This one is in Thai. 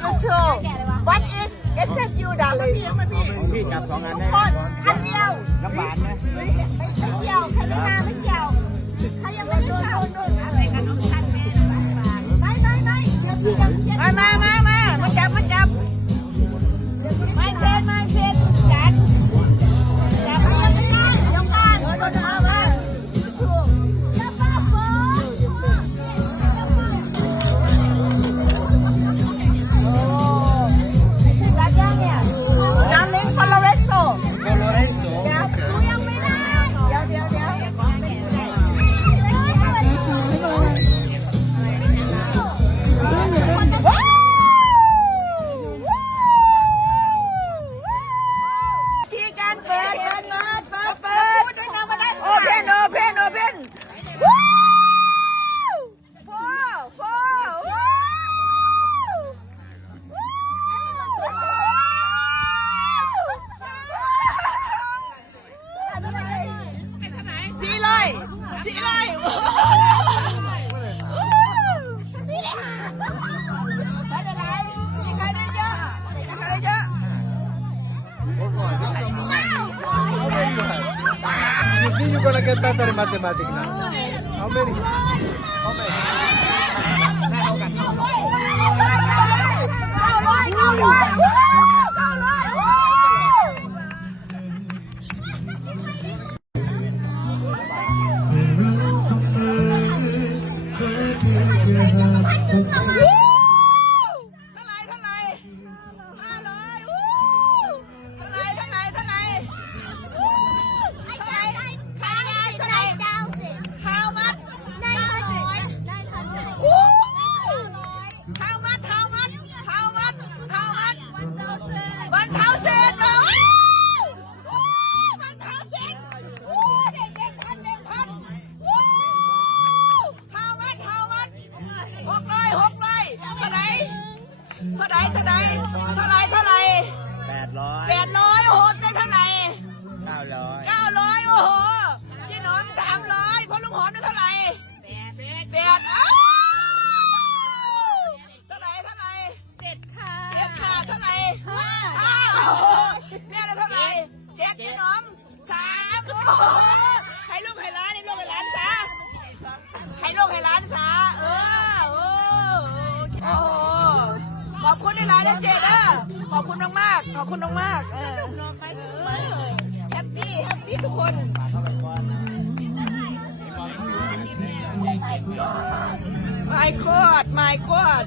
to what is excess you darling พี่จับสองอันได้ คนอันเดียว น้ำหวานนะ อะ You think you're gonna get better in mathematics now? How many? How many? เด็กเด็กพันเด็กพันวู้ How much How much หกร้อย หกร้อยเท่าไหร่เท่าไหร่เท่าไหร่เท่าไหร่เท่าไหร่แปดร้อยแปดร้อยโอ้โหได้เท่าไหร่เก้าร้อยเก้าร้อยโอ้โหพี่หน้องสามร้อยพ่อลุงหอมได้เท่าไหร่แปดแปดอ้าวเท่าไหร่เท่าไหร่เจ็ดค่ะเจ็ดค่ะเท่าไหร่ห้าห้าโอ้โหแม่ได้เท่าไหร่เจ็ดพี่หน้องสามโอ้โหให้ลูกให้ร้านให้ลูกให้ร้านซะให้ลูกให้ร้านซะ นะเจเด้อขอบคุณมากๆขอบคุณมากๆเออแฮปปี้แฮปปี้ทุกคนไม่โคตรไม่โคตร